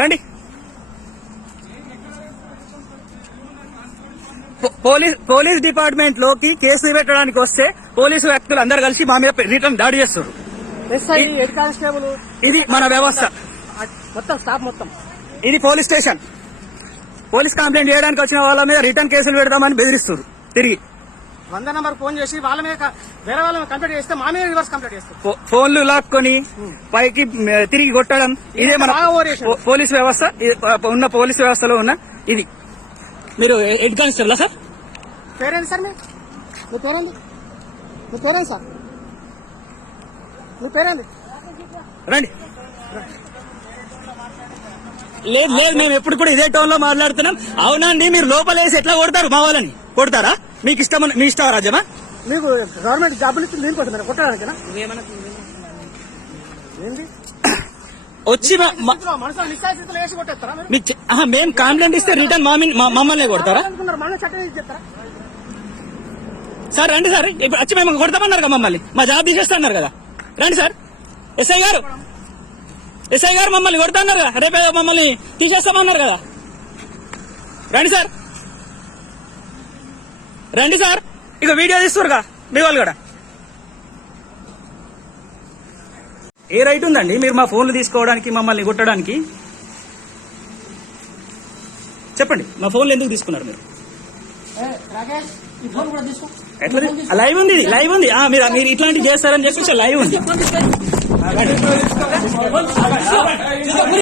రండి. Police department లోకి కేసులు పెట్టడానికి వస్తే పోలీసు వ్యక్తులు అందరు కలిసి మా మీద రిటర్న్ దాడి చేస్తారు. హెడ్ కానిస్టేబుల్ ఇది మన వ్యవస్థ మొత్తం స్టాఫ్ మొత్తం. ఇది పోలీస్ స్టేషన్. పోలీస్ కంప్లైంట్ చేయడానికి వచ్చిన వాళ్ళ మీద రిటర్న్ కేసులు పెడతామని బెదిరిస్తారు. తిరిగి 100 నంబర్ ఫోన్ చేసి వాళ్ళ మీద వేరే వాళ్ళ మీద కంప్లైంట్ చేస్తే మా మీద రివర్స్ కంప్లైంట్ చేస్తారు. ఫోన్లు లాక్కొని పైకి తిరిగి కొట్టడం ఇదే మన పోలీస్ వ్యవస్థ. ఉన్న పోలీస్ వ్యవస్థలో ఉన్న ఇది. మీరు హెడ్ కానిస్టేబుల్ సార్? పేరేంటి సార్? మీ పేరేంటి? మీ పేరేంటి సార్? మీ పేరేంటి? రండి. లేదు లేదు, మేము ఎప్పుడు కూడా ఇదే టోన్ లో మాట్లాడుతున్నాం. అవునండి, మీరు లోపలేసి ఎట్లా కొడతారు? మా వాళ్ళని కొడతారా? మీకు ఇష్టం, మీ ఇష్టం రాజ్యమా? మీకు గవర్నమెంట్ జాబులు ఇచ్చింది దీనికోసం కొట్టడానికేనా? ఏంటి వచ్చి మనుషులు నిశ్చాయితలు వేసి కొట్టేస్తారా? మేము కంప్లైంట్ ఇస్తే రిటర్న్ మమ్మల్ని కొడతారా? మళ్ళీ చట్టం ఇచ్చేస్తారా? సార్ రండి సార్, ఇప్పుడు వచ్చి మేము కొడతామన్నారు కదా, మమ్మల్ని మా జాబ్ తీసేస్తున్నారు కదా. రండి సార్. ఎస్ఐ గారు మమ్మల్ని కొడతాన్నారు కదా, రేపే మమ్మల్ని తీసేస్తామన్నారు కదా. రండి సార్, రండి సార్. ఇక వీడియో తీస్తురుగా మీ వాళ్ళు కూడా. ఏ రైట్ ఉందండి మీరు మా ఫోన్లు తీసుకోవడానికి, మమ్మల్ని కొట్టడానికి? చెప్పండి, మా ఫోన్లు ఎందుకు తీసుకున్నారు మీరు? ఎట్లా లైవ్ ఉంది, లైవ్ ఉంది. మీరు ఇట్లాంటివి చేస్తారని చెప్పేసి లైవ్ ఉంది.